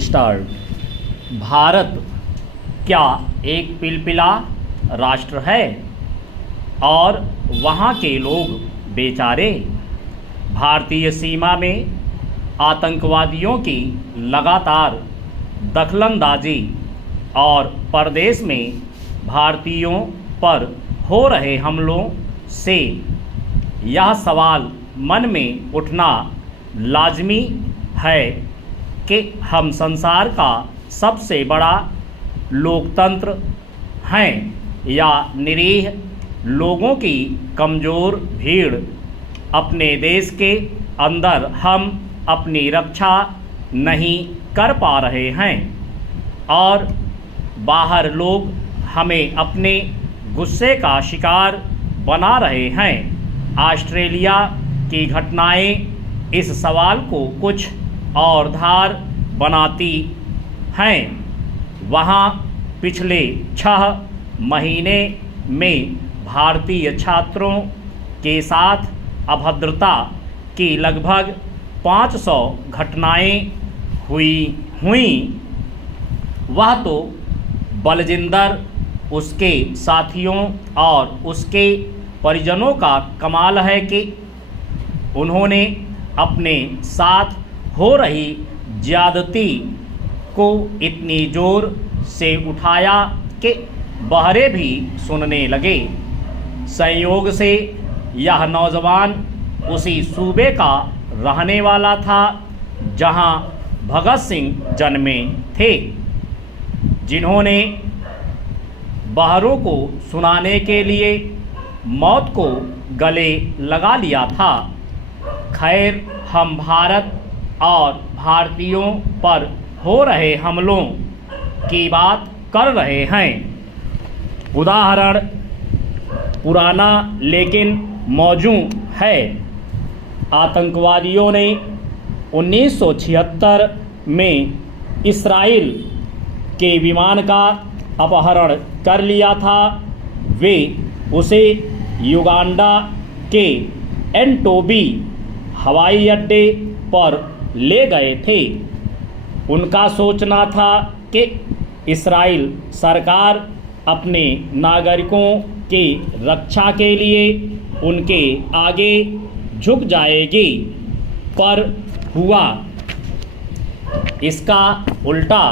Start. Bharat क्या एक पिलपिला राष्ट्र है और वहाँ के लोग बेचारे भारतीय सीमा में आतंकवादियों की लगातार दखलंदाजी और परदेश में भारतीयों पर हो रहे हमलों से यह सवाल मन में उठना लाजमी है कि हम संसार का सबसे बड़ा लोकतंत्र हैं या निरीह लोगों की कमज़ोर भीड़। अपने देश के अंदर हम अपनी रक्षा नहीं कर पा रहे हैं और बाहर लोग हमें अपने गुस्से का शिकार बना रहे हैं। ऑस्ट्रेलिया की घटनाएं इस सवाल को कुछ और धार बनाती हैं। वहाँ पिछले 6 महीने में भारतीय छात्रों के साथ अभद्रता की लगभग 500 घटनाएं हुई। वह तो बलजिंदर, उसके साथियों और उसके परिजनों का कमाल है कि उन्होंने अपने साथ हो रही ज्यादती को इतनी ज़ोर से उठाया कि बहरे भी सुनने लगे। संयोग से यह नौजवान उसी सूबे का रहने वाला था जहां भगत सिंह जन्मे थे, जिन्होंने बहरों को सुनाने के लिए मौत को गले लगा लिया था। खैर, हम भारत और भारतीयों पर हो रहे हमलों की बात कर रहे हैं। उदाहरण पुराना लेकिन मौजूद है। आतंकवादियों ने 1976 में इस्राइल के विमान का अपहरण कर लिया था। वे उसे युगांडा के एंटोबी हवाई अड्डे पर ले गए थे। उनका सोचना था कि इस्राइल सरकार अपने नागरिकों की रक्षा के लिए उनके आगे झुक जाएगी, पर हुआ इसका उल्टा।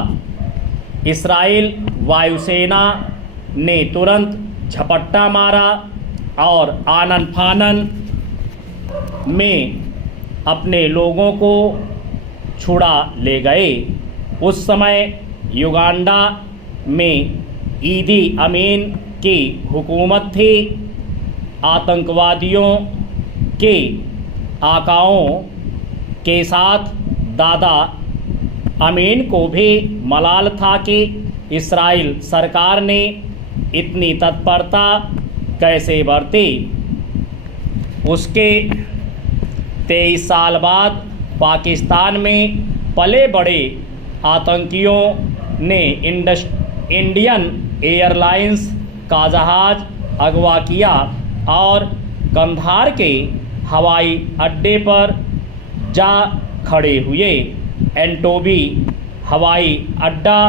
इस्राइल वायुसेना ने तुरंत झपट्टा मारा और आनन फानन में अपने लोगों को छुड़ा ले गए। उस समय युगांडा में ईदी अमीन की हुकूमत थी। आतंकवादियों के आकाओं के साथ दादा अमीन को भी मलाल था कि इस्राइल सरकार ने इतनी तत्परता कैसे बरती। उसके 23 साल बाद पाकिस्तान में पले बड़े आतंकियों ने इंडियन एयरलाइंस का जहाज़ अगवा किया और कंधार के हवाई अड्डे पर जा खड़े हुए। एंटोबी हवाई अड्डा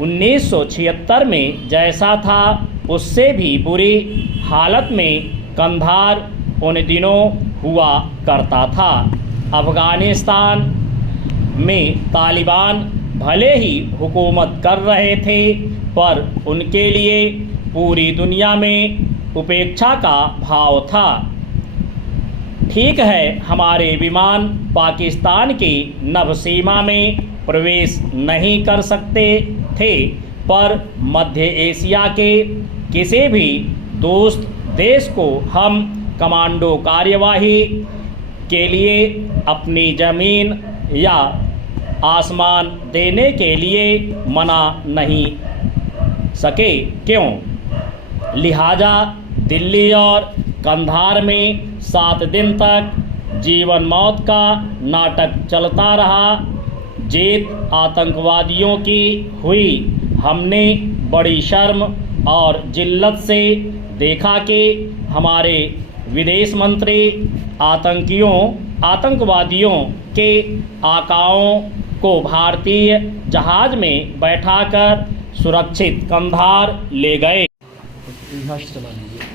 1976 में जैसा था उससे भी बुरी हालत में कंधार उन दिनों हुआ करता था। अफ़गानिस्तान में तालिबान भले ही हुकूमत कर रहे थे, पर उनके लिए पूरी दुनिया में उपेक्षा का भाव था। ठीक है, हमारे विमान पाकिस्तान की नभ सीमा में प्रवेश नहीं कर सकते थे, पर मध्य एशिया के किसी भी दोस्त देश को हम कमांडो कार्यवाही के लिए अपनी ज़मीन या आसमान देने के लिए मना नहीं सके। क्यों? लिहाजा दिल्ली और कंधार में 7 दिन तक जीवन मौत का नाटक चलता रहा। जीत आतंकवादियों की हुई। हमने बड़ी शर्म और जिल्लत से देखा कि हमारे विदेश मंत्री आतंकवादियों के आकाओं को भारतीय जहाज में बैठाकर सुरक्षित कंधार ले गए। यहाँ से चला लीजिए।